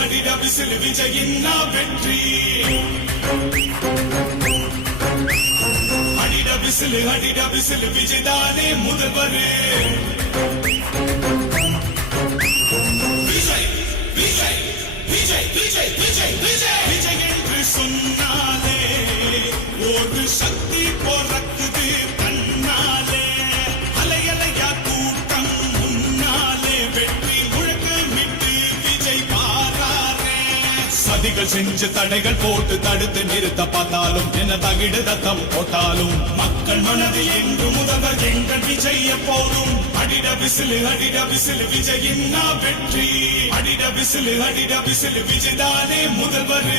அடிடா விசில் விஜயின் வெற்றி அடிடா விசில் விஜய் தானே முதல்வர் விஜய் விஜய் விஜய் விஜய் விஜய் விஜய் விஜய் என்று சொன்னாலே ஒரு சக்தி பிறக்குது தன்னாலே அலையலையா கூட்டம் முன்னாலே வெற்றி முழக்கமிட்டு விஜய் பாராரே சதிகள் செஞ்சு தடைகள் போட்டு தடுத்து நிறுத்த பார்த்தாலும் என்ன தகிடு தத்தம் போட்டாலும் மக்கள் மனது என்று முதல்வர் எங்கள் விஜய் எப்போதும் அடிடா விசில் விஜயின் வெற்றி அடிடா விசில் விஜய் தானே முதல்வர்